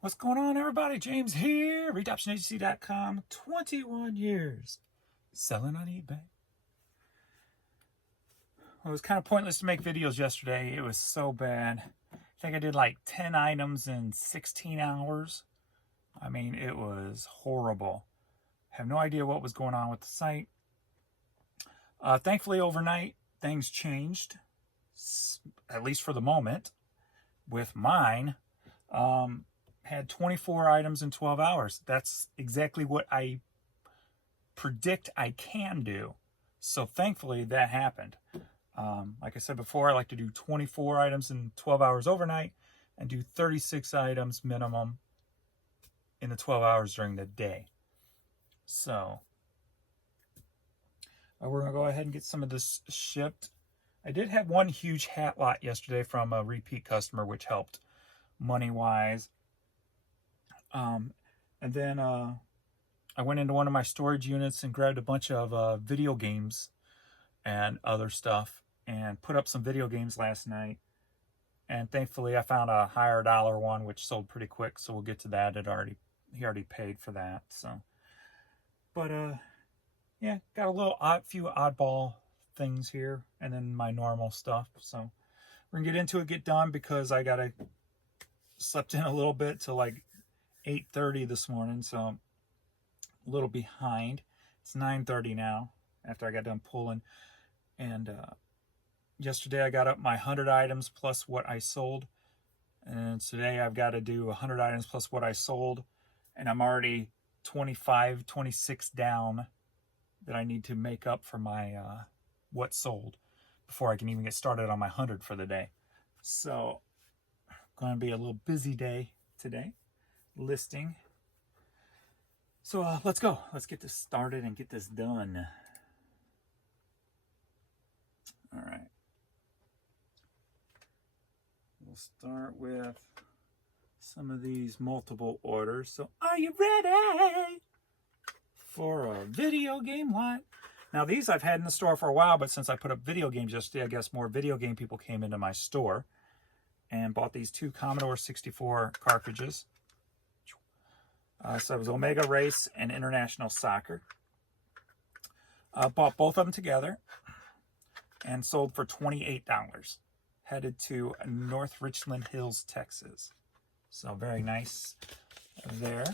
What's going on, everybody? James here, RedoptionAgency.com. 21 years selling on eBay. Well, it was kind of pointless to make videos yesterday. It was so bad. I think I did like 10 items in 16 hours. I mean, it was horrible. Have no idea what was going on with the site. Thankfully, overnight, things changed, at least for the moment, with mine. Had 24 items in 12 hours. That's exactly what I predict I can do. So thankfully that happened. Like I said before, I like to do 24 items in 12 hours overnight and do 36 items minimum in the 12 hours during the day. So we're going to go ahead and get some of this shipped. I did have one huge hat lot yesterday from a repeat customer, which helped money-wise. And then I went into one of my storage units and grabbed a bunch of video games and other stuff and put up some video games last night. And thankfully I found a higher dollar one which sold pretty quick, so we'll get to that. He already paid for that. So, but yeah, got a few oddball things here, and then my normal stuff. So we're gonna get into it, get done, because I gotta slept in a little bit till like 8:30 this morning, so I'm a little behind. It's 9:30 now after I got done pulling. And yesterday I got up my 100 items plus what I sold. And today I've got to do 100 items plus what I sold. And I'm already 25, 26 down that I need to make up for my what sold before I can even get started on my 100 for the day. So going to be a little busy day today. Listing. So let's go. Let's get this started and get this done. All right. We'll start with some of these multiple orders. So are you ready for a video game lot? Now these I've had in the store for a while, but since I put up video games yesterday, I guess more video game people came into my store and bought these 2 Commodore 64 cartridges. So it was Omega Race and International Soccer. Bought both of them together and sold for $28. Headed to North Richland Hills, Texas. So very nice there.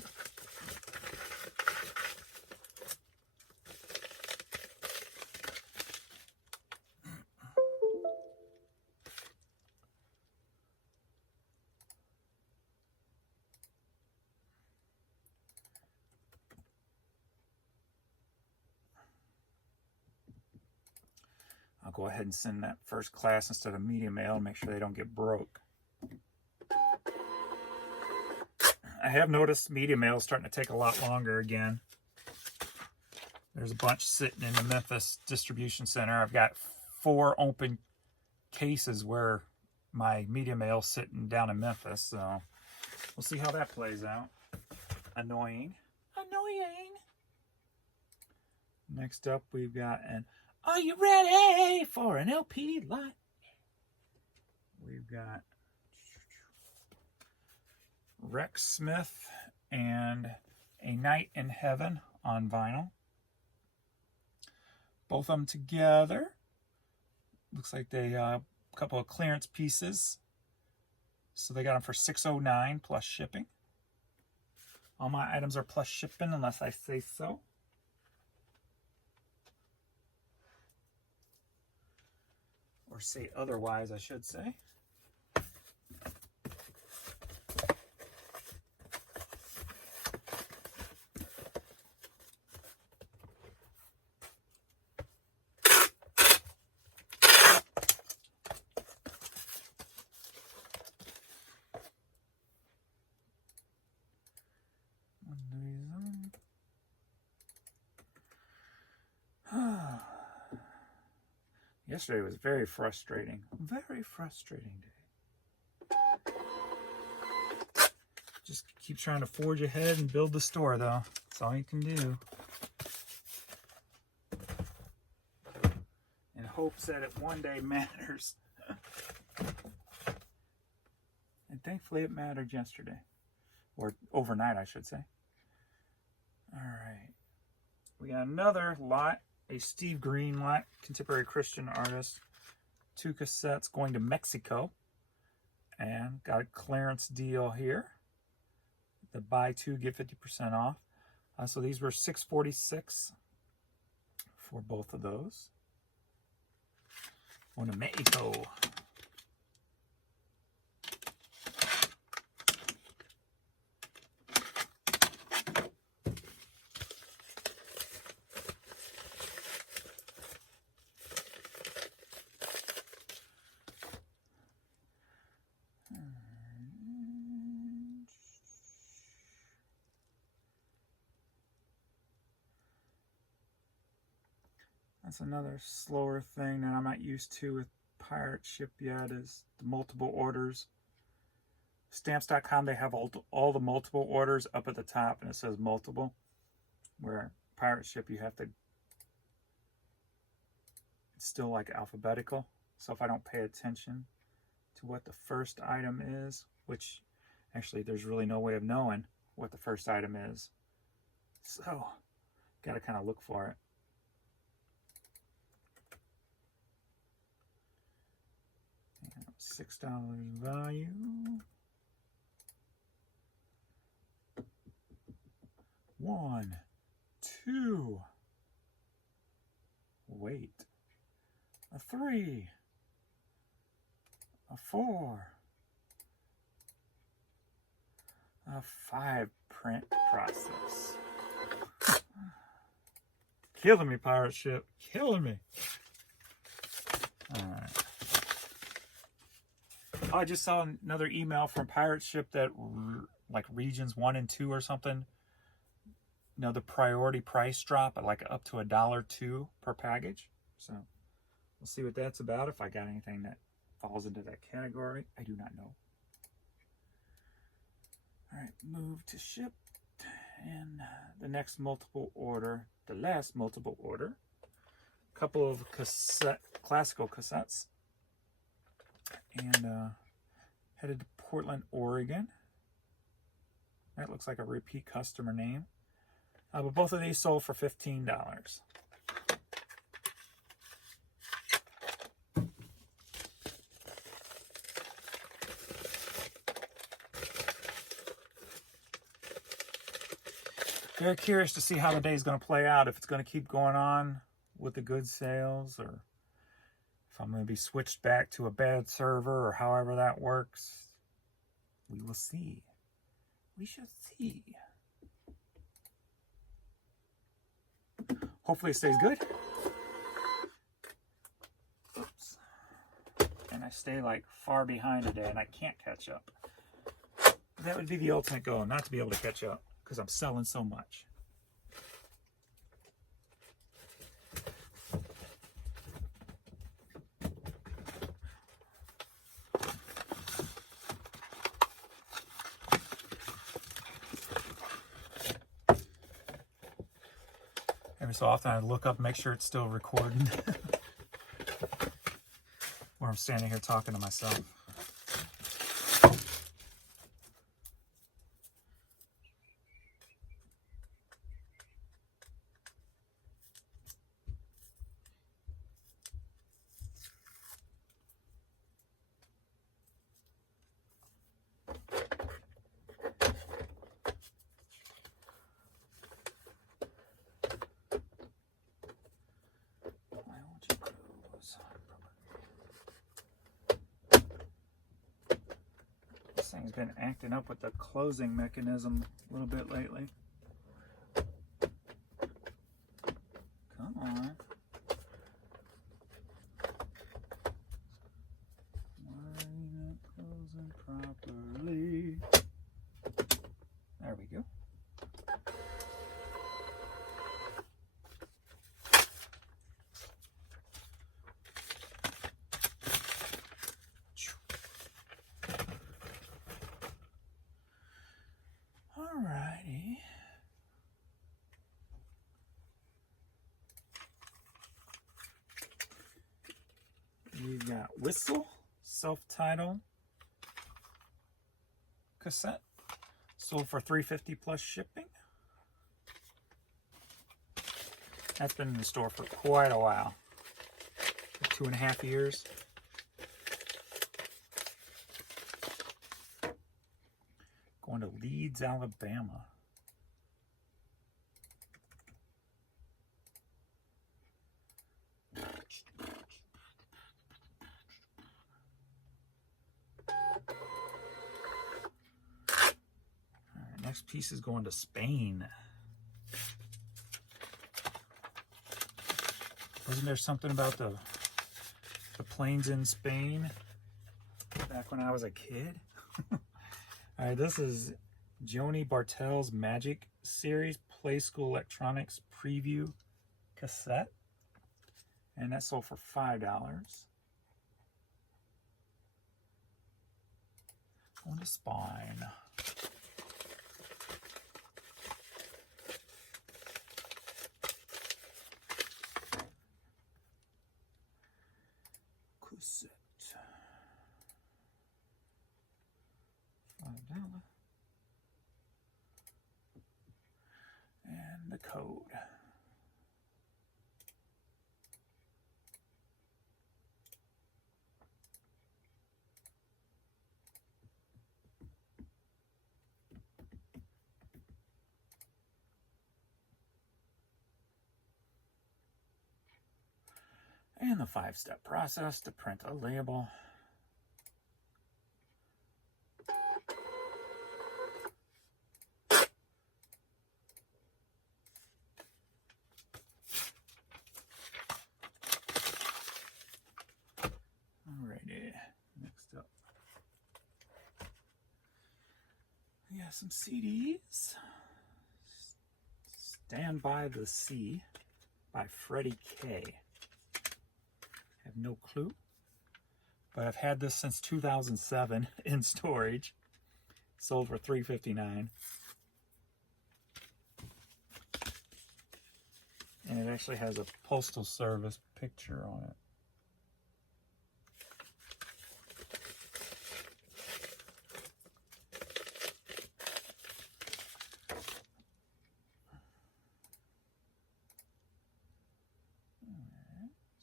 I'll go ahead and send that first class instead of media mail and make sure they don't get broke. I have noticed media mail is starting to take a lot longer again. There's a bunch sitting in the Memphis distribution center. I've got 4 open cases where my media mail is sitting down in Memphis, so we'll see how that plays out. Annoying. Next up, we've got an "Are you ready for an LP lot?" We've got Rex Smith and A Night in Heaven on vinyl. Both of them together. Looks like they a couple of clearance pieces. So they got them for $6.09 plus shipping. All my items are plus shipping unless I say so. Or say otherwise, I should say. Yesterday was very frustrating. Very frustrating day. Just keep trying to forge ahead and build the store, though. That's all you can do. In hopes that it one day matters. And thankfully it mattered yesterday. or Overnite, I should say. All right, we got another lot, a Steve Green lot, contemporary Christian artist. 2 cassettes going to Mexico, and got a clearance deal here. The buy 2 get 50% off. So these were $6.46 for both of those. Going to Mexico. That's another slower thing that I'm not used to with Pirate Ship yet, is the multiple orders. Stamps.com, they have all the multiple orders up at the top, and it says multiple. Where Pirate Ship, you have to, it's still like alphabetical. So if I don't pay attention to what the first item is, which actually there's really no way of knowing what the first item is. So, gotta kind of look for it. $6 value. One, two. Wait. A 3. A 4. A 5 print process. Killing me, Pirate Ship. Killing me. All right. Oh, I just saw another email from Pirate Ship that like regions 1 and 2 or something. You know, the priority price drop at like up to $1.02 per package. So we'll see what that's about. If I got anything that falls into that category, I do not know. All right, move to ship. And the next multiple order, the last multiple order, a couple of classical cassettes. And headed to Portland, Oregon. That looks like a repeat customer name. But both of these sold for $15. Very curious to see how the day is going to play out. If it's going to keep going on with the good sales, or if I'm going to be switched back to a bad server, or however that works. We will see. We shall see. Hopefully it stays good. Oops. And I stay like far behind today and I can't catch up. That would be the ultimate goal, not to be able to catch up because I'm selling so much. Every so often I look up and make sure it's still recording. Or I'm standing here talking to myself. This thing's been acting up with the closing mechanism a little bit lately. Come on. Why not closing properly? There we go. Alrighty. We've got Whistle, self-titled cassette. Sold for $3.50 plus shipping. That's been in the store for quite a while. 2.5 years. Going to Leeds, Alabama. Next piece is going to Spain. Wasn't there something about the planes in Spain back when I was a kid? All right, this is Joni Bartel's Magic Series Play School Electronics Preview Cassette. And that sold for $5. On the spine. Cassette. $5. And the code. And the 5-step process to print a label. Alrighty, next up. We got some CDs. Stand by the Sea by Freddie K. Have no clue, but I've had this since 2007 in storage. Sold for $3.59, and it actually has a postal service picture on it.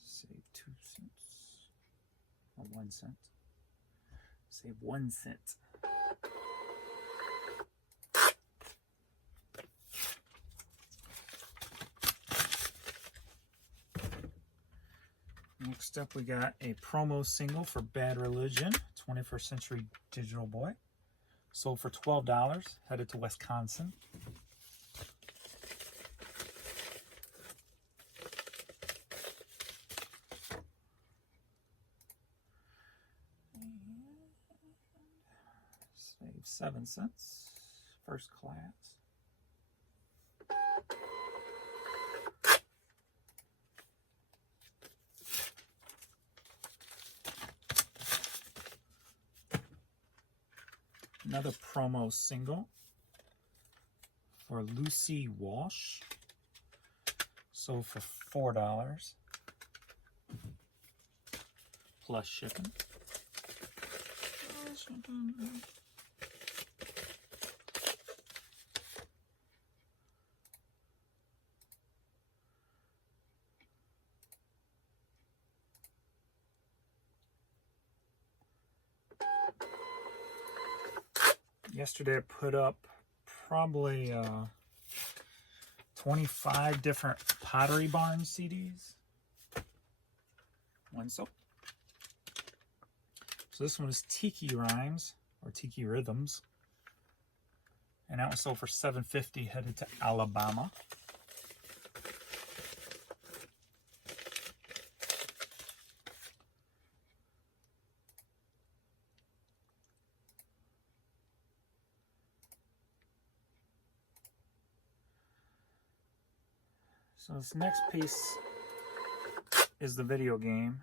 Save 2 cents or 1 cent. Save 1 cent. Next up, we got a promo single for Bad Religion, 21st Century Digital Boy. Sold for $12, headed to Wisconsin. Save 7 cents, first class. Another promo single for Lucy Walsh. Sold for $4 plus shipping. Yesterday I put up probably 25 different Pottery Barn CDs. So this one is Tiki Rhymes, or Tiki Rhythms. And that one sold for $7.50, headed to Alabama. So this next piece is the video game.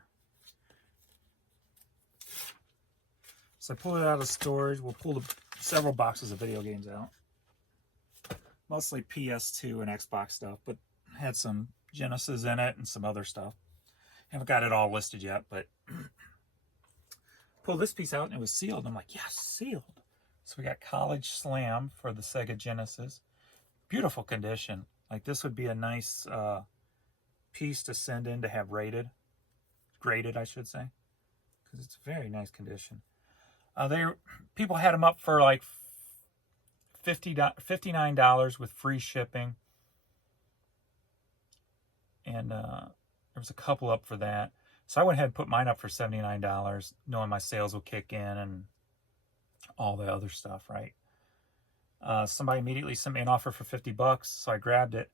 So I pull it out of storage. We'll pull several boxes of video games out. Mostly PS2 and Xbox stuff, but had some Genesis in it and some other stuff. Haven't got it all listed yet, but pulled this piece out and it was sealed. I'm like, yes, sealed. So we got College Slam for the Sega Genesis. Beautiful condition. Like, this would be a nice piece to send in to have graded, I should say, because it's very nice condition. People had them up for like $59 with free shipping, and there was a couple up for that. So I went ahead and put mine up for $79, knowing my sales will kick in and all the other stuff, right? Somebody immediately sent me an offer for $50, so I grabbed it.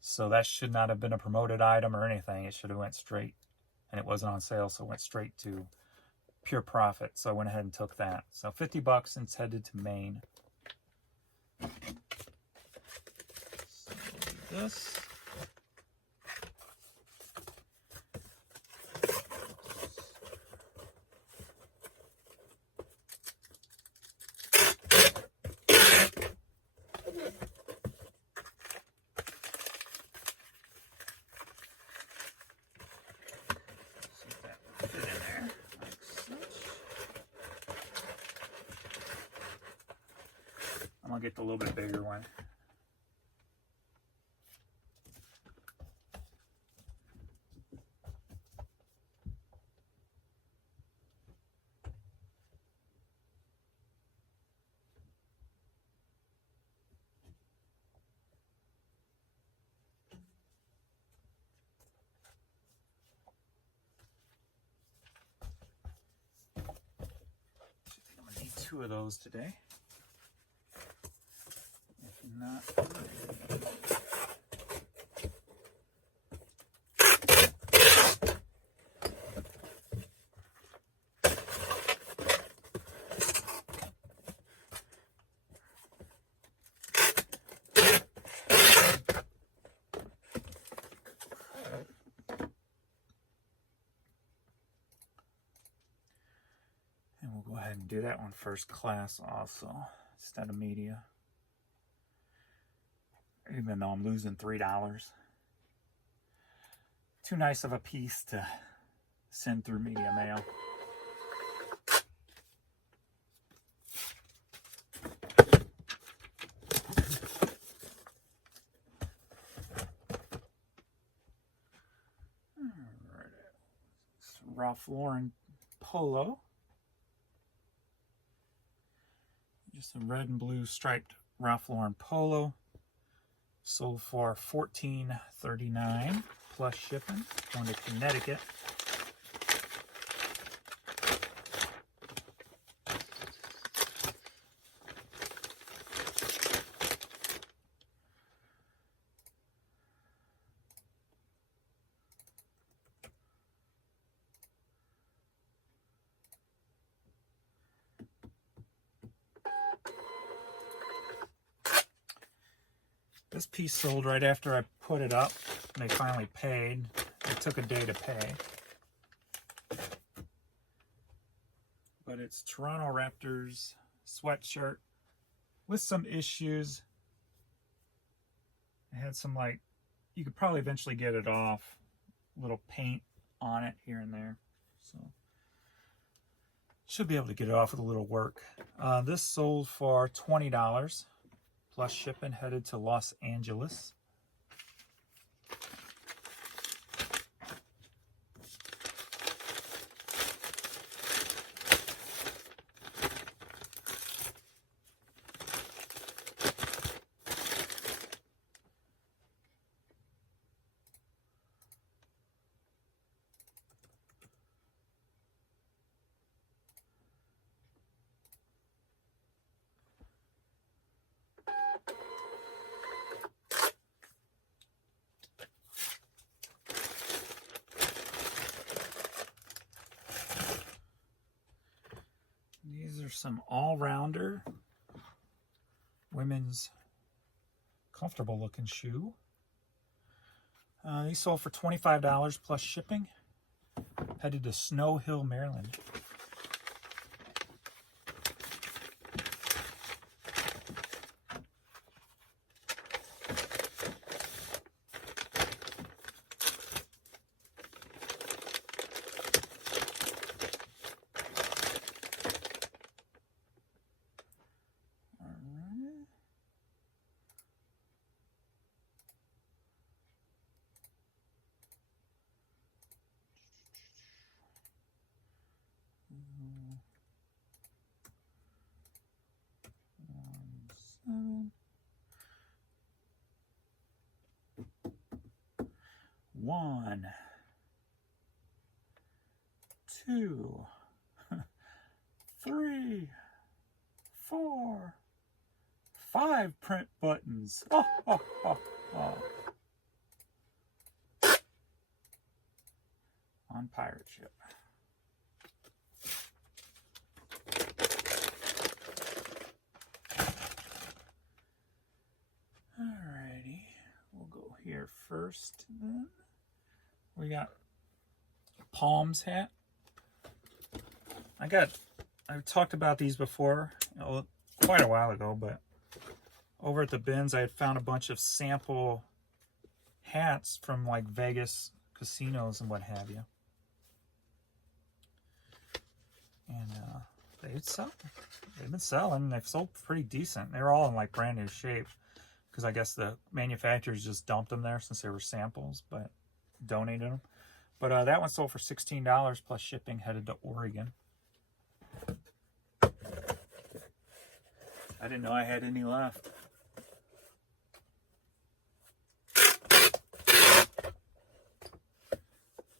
So that should not have been a promoted item or anything. It should have went straight, and it wasn't on sale, so it went straight to pure profit. So I went ahead and took that. So $50, and it's headed to Maine. So this. I'm going to get the little bit bigger one. I'm going to need 2 of those today. If not, and we'll go ahead and do that one first class also, instead of media. Even though I'm losing $3. Too nice of a piece to send through media mail. Alright. Ralph Lauren polo. Just a red and blue striped Ralph Lauren polo. Sold for $14.39 plus shipping. Going to Connecticut. This piece sold right after I put it up. They finally paid. It took a day to pay. But it's Toronto Raptors sweatshirt with some issues. It had some, like, you could probably eventually get it off. Little paint on it here and there. So should be able to get it off with a little work. This sold for $20. Plus shipping, headed to Los Angeles. These are some all-rounder women's comfortable looking shoe. These sold for $25 plus shipping. Headed to Snow Hill, Maryland. 1, 2, 3, 4, 5 print buttons. Oh, oh, oh, oh. On pirate ship. Alrighty, we'll go here first. Then we got Palms hat. I've talked about these before, quite a while ago, but over at the bins I had found a bunch of sample hats from like Vegas casinos and what have you. And they've been selling. They've sold pretty decent. They're all in like brand new shape because I guess the manufacturers just dumped them there since they were samples, but donated them. But that one sold for $16 plus shipping, headed to Oregon. I didn't know I had any left.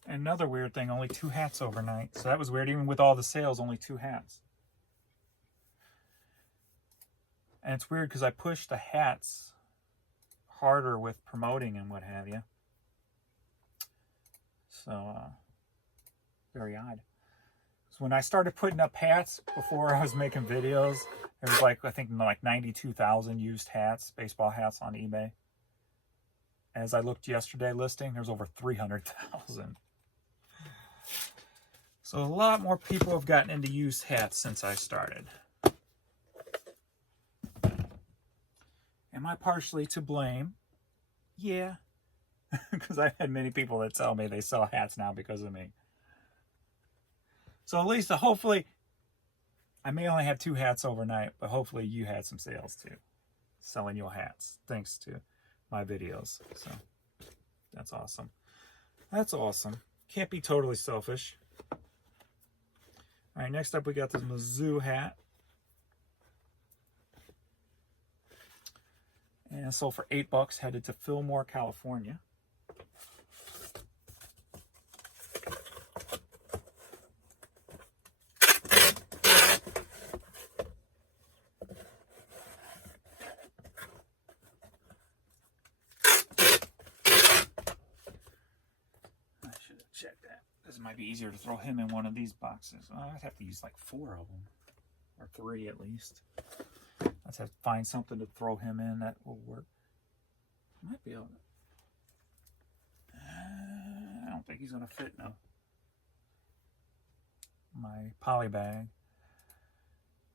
Another weird thing, only 2 hats overnight. So that was weird. Even with all the sales, only 2 hats. And it's weird because I pushed the hats harder with promoting and what have you. So, very odd. So when I started putting up hats before I was making videos, there was like, I think like 92,000 used hats, baseball hats on eBay. As I looked yesterday listing, there's over 300,000. So a lot more people have gotten into used hats since I started. Am I partially to blame? Yeah. Because I've had many people that tell me they sell hats now because of me. So at least, hopefully, I may only have 2 hats overnight, but hopefully you had some sales too. Selling your hats, thanks to my videos. So that's awesome. That's awesome. Can't be totally selfish. All right, next up we got this Mizzou hat. And it sold for $8, headed to Fillmore, California. Check that. This might be easier to throw him in one of these boxes. Well, I'd have to use like 4 of them, or 3 at least. I'd have to find something to throw him in that will work. Might be able to. I don't think he's going to fit now. My poly bag.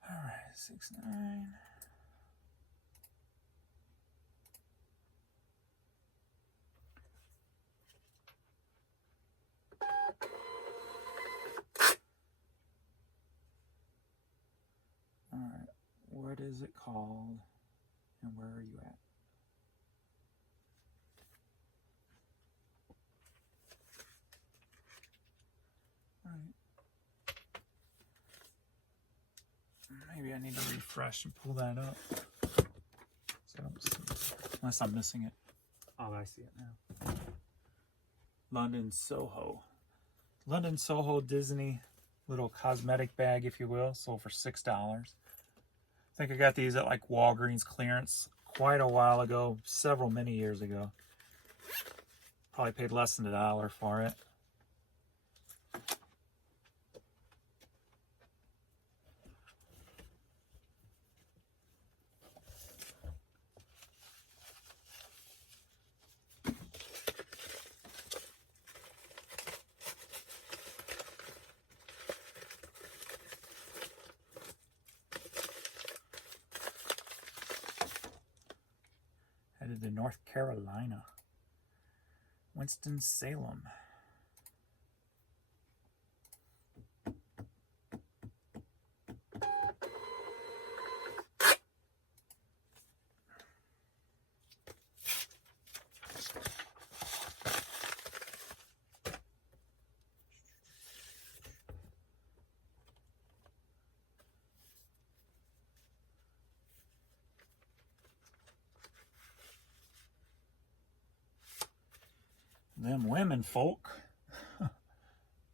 All right, 6'9". All right, what is it called, and where are you at? All right. Maybe I need to refresh and pull that up. So I don't see it. Unless I'm missing it. Oh, I see it now. London Soho. London Soho Disney little cosmetic bag, if you will, sold for $6. I think I got these at like Walgreens clearance quite a while ago, many years ago. Probably paid less than $1 for it. Headed to North Carolina. Winston-Salem. Them women folk.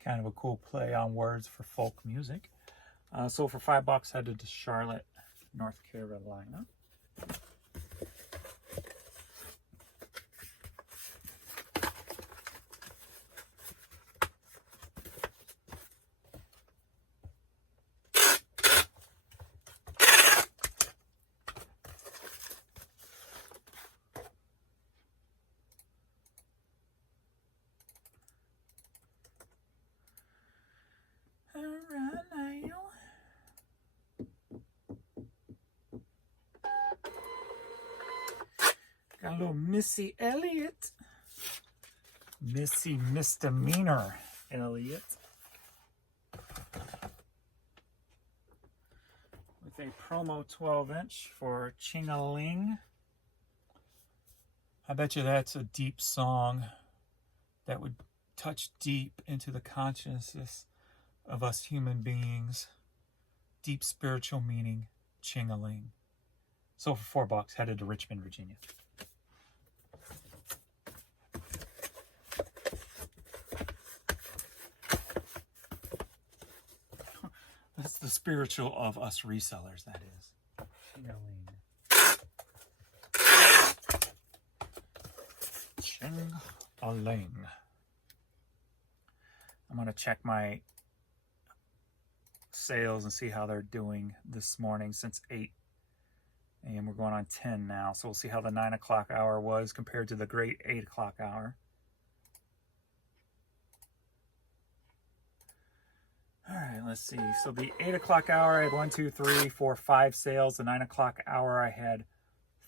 Kind of a cool play on words for folk music. So for $5, headed to Charlotte, North Carolina. Got a little Missy Elliott. Missy Misdemeanor Elliott. With a promo 12-inch for Ching-a-Ling. I bet you that's a deep song that would touch deep into the consciousness of us human beings. Deep spiritual meaning, Ching-a-Ling. So for $4, headed to Richmond, Virginia. That's the spiritual of us resellers, that is. Ching-a-Ling. Ching-a-Ling. I'm going to check my sales and see how they're doing this morning since 8 a.m. We're going on 10 now. So we'll see how the 9 o'clock hour was compared to the great 8 o'clock hour. All right, let's see. So the 8 o'clock hour, I had 1, 2, 3, 4, 5 sales. The 9 o'clock hour, I had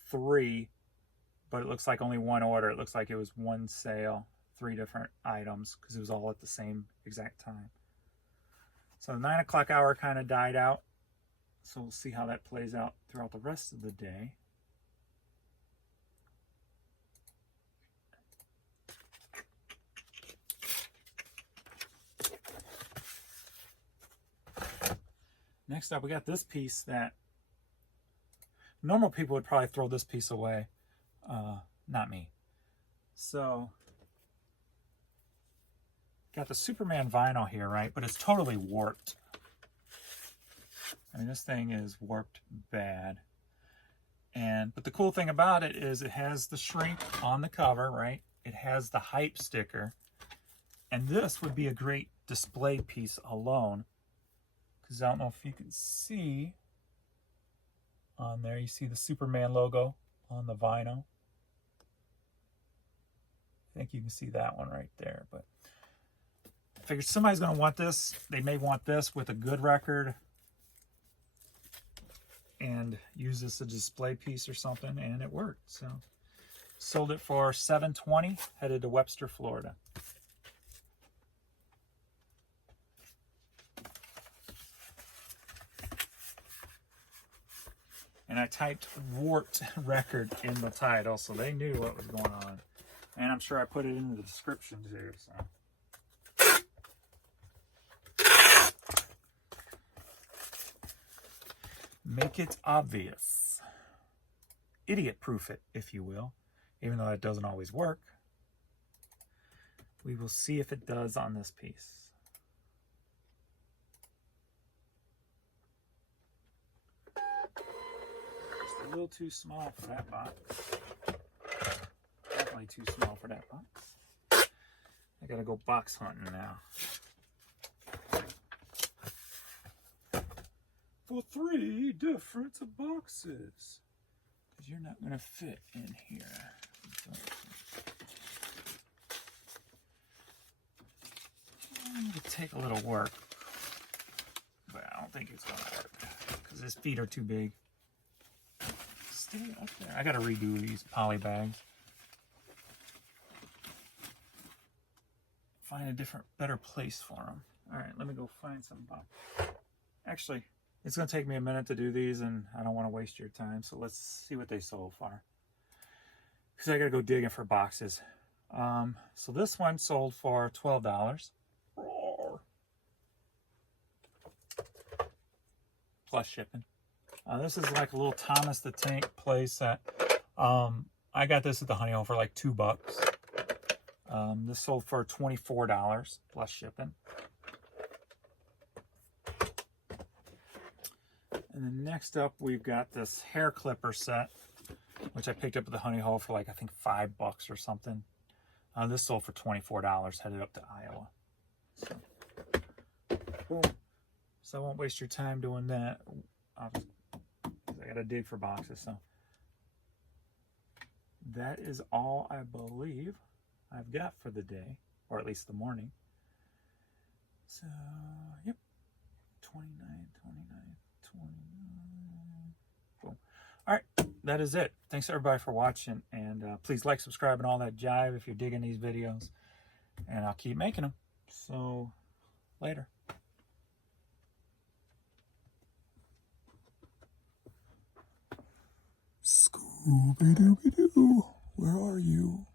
3, but it looks like only one order. It looks like it was one sale, 3 different items, because it was all at the same exact time. So the 9 o'clock hour kind of died out. So we'll see how that plays out throughout the rest of the day. Next up, we got this piece that normal people would probably throw this piece away. Not me. So, got the Superman vinyl here, right? But it's totally warped. I mean, this thing is warped bad. But the cool thing about it is it has the shrink on the cover, right? It has the hype sticker. And this would be a great display piece alone. Because I don't know if you can see on there. You see the Superman logo on the vinyl. I think you can see that one right there. But I figured somebody's going to want this. They may want this with a good record and use this as a display piece or something, and it worked. So sold it for $7.20, headed to Webster, Florida. And I typed warped record in the title, so they knew what was going on. And I'm sure I put it in the description too, so. Make it obvious. Idiot-proof it, if you will. Even though it doesn't always work. We will see if it does on this piece. A little too small for that box. Definitely too small for that box. I gotta go box hunting now. For 3 different boxes. Because you're not gonna fit in here. It'll take a little work. But I don't think it's gonna work. Because his feet are too big. Stay up there. I gotta redo these poly bags. Find a different, better place for them. All right, let me go find some box. Actually, it's gonna take me a minute to do these, and I don't want to waste your time. So let's see what they sold for. Because I gotta go digging for boxes. So this one sold for $12. Plus shipping. This is like a little Thomas the Tank place that I got this at the Honey Hole for like $2. This sold for $24 plus shipping. And then next up, we've got this hair clipper set, which I picked up at the Honey Hole for like, I think $5 or something. This sold for $24, headed up to Iowa. So, boom. So I won't waste your time doing that. I gotta dig for boxes. So that is all I believe I've got for the day, or at least the morning. So, yep, 29, 29. Boom. All right, that is it. Thanks everybody for watching, and please like, subscribe, and all that jive if you're digging these videos, and I'll keep making them. So later. Scooby-Dooby-Doo, where are you?